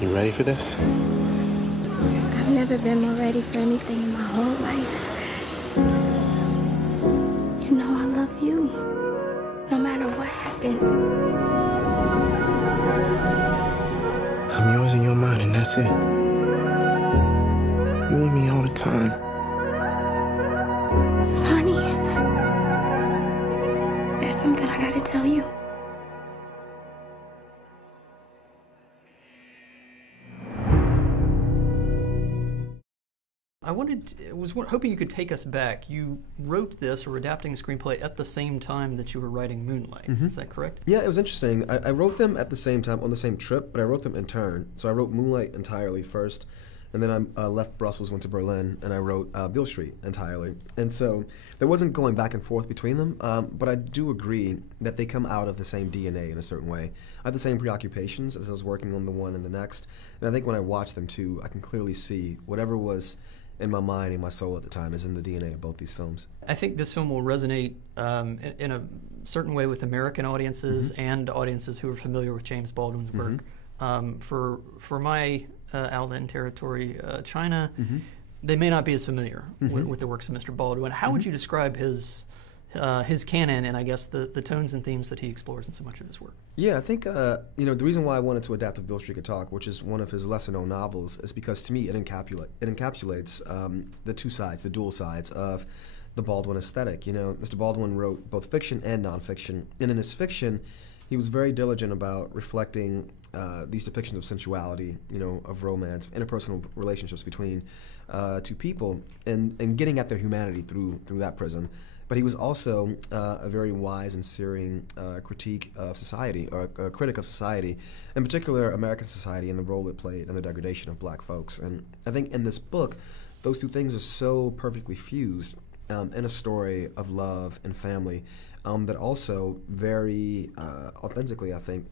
You ready for this? I've never been more ready for anything in my whole life. You know I love you, no matter what happens. I'm yours and you're mine, and that's it. You and me all the time. Honey, there's something I gotta tell you. I was hoping you could take us back. You wrote this, or adapting a screenplay, at the same time that you were writing Moonlight. Mm-hmm. Is that correct? Yeah, it was interesting. I wrote them at the same time, on the same trip, but I wrote them in turn. So I wrote Moonlight entirely first, and then I left Brussels, went to Berlin, and I wrote Beale Street entirely. And so there wasn't going back and forth between them, but I do agree that they come out of the same DNA in a certain way. I had the same preoccupations as I was working on the one and the next, and I think when I watch them too, I can clearly see whatever was in my mind and my soul at the time is in the DNA of both these films. I think this film will resonate in a certain way with American audiences and audiences who are familiar with James Baldwin's work. For my outland territory, China, they may not be as familiar with the works of Mr. Baldwin. How would you describe his canon and I guess the tones and themes that he explores in so much of his work? Yeah, I think the reason why I wanted to adapt *If Beale Street Could Talk*, which is one of his lesser-known novels, is because to me it encapsulates the two sides, the dual sides of the Baldwin aesthetic. Mr. Baldwin wrote both fiction and nonfiction, and in his fiction, he was very diligent about reflecting these depictions of sensuality, of romance, interpersonal relationships between two people, and getting at their humanity through that prism. But he was also a very wise and searing critique of society, or a critic of society, in particular American society and the role it played in the degradation of black folks. And I think in this book, those two things are so perfectly fused in a story of love and family that also very authentically, I think,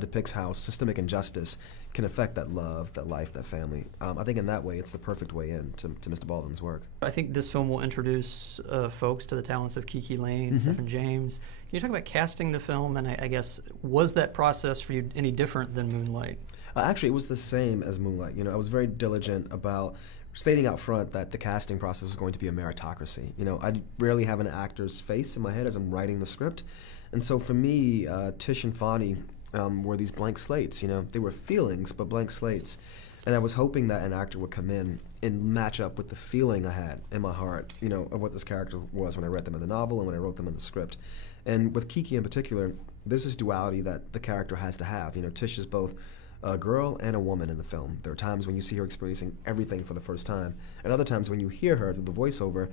depicts how systemic injustice can affect that love, that life, that family. I think in that way, it's the perfect way in to Mr. Baldwin's work. I think this film will introduce folks to the talents of Kiki Layne, Stephen James. Can you talk about casting the film, and I guess, was that process for you any different than Moonlight? Actually, it was the same as Moonlight. I was very diligent about stating out front that the casting process was going to be a meritocracy. I rarely have an actor's face in my head as I'm writing the script. And so for me, Tish and Fonnie were these blank slates. They were feelings, but blank slates. And I was hoping that an actor would come in and match up with the feeling I had in my heart, of what this character was when I read them in the novel and when I wrote them in the script. And with Kiki in particular, there's this duality that the character has to have. Tish is both a girl and a woman in the film. There are times when you see her experiencing everything for the first time, and other times when you hear her through the voiceover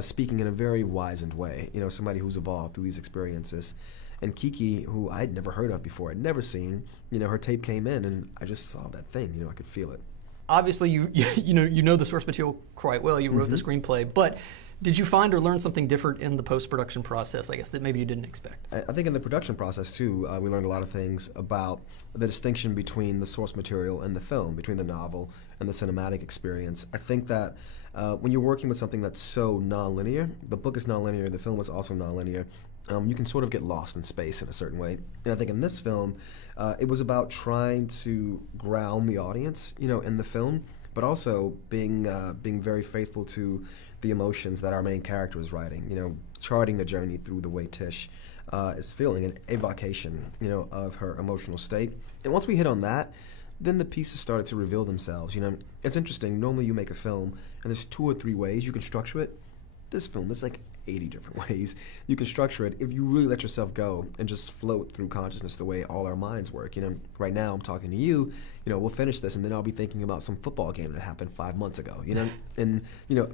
speaking in a very wizened way, somebody who's evolved through these experiences. And Kiki, who I'd never heard of before, I'd never seen, her tape came in and I just saw that thing, I could feel it. Obviously, you know the source material quite well. You wrote the screenplay, but did you find or learn something different in the post-production process, I guess, that maybe you didn't expect? I think in the production process, too, we learned a lot of things about the distinction between the source material and the film, between the novel and the cinematic experience. I think that when you're working with something that's so nonlinear, the book is nonlinear, the film was also nonlinear, you can sort of get lost in space in a certain way. And I think in this film, it was about trying to ground the audience, in the film, but also being very faithful to the emotions that our main character is writing, charting the journey through the way Tish is feeling, an evocation, of her emotional state. And once we hit on that, then the pieces started to reveal themselves. It's interesting, normally you make a film, and there's 2 or 3 ways you can structure it. This film, there's like 80 different ways you can structure it if you really let yourself go and just float through consciousness the way all our minds work. Right now I'm talking to you, we'll finish this and then I'll be thinking about some football game that happened 5 months ago, And,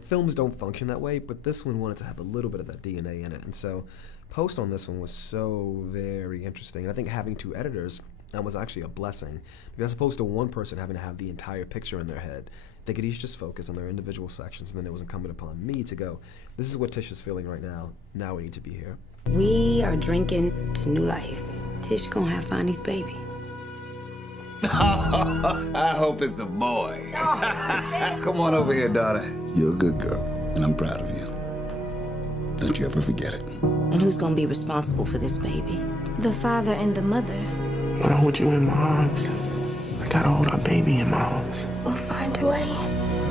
films don't function that way, but this one wanted to have a little bit of that DNA in it. And so post on this one was so very interesting. And I think having 2 editors was actually a blessing, because as opposed to one person having to have the entire picture in their head, they could each just focus on their individual sections, and then it was incumbent upon me to go, this is what Tish is feeling right now. Now we need to be here. We are drinking to new life. Tish gonna have Fonnie's baby. I hope it's a boy. Come on over here, daughter. You're a good girl, and I'm proud of you. Don't you ever forget it. And who's gonna be responsible for this baby? The father and the mother. I want to hold you in my arms like gotta hold our baby in my arms. We'll find a way.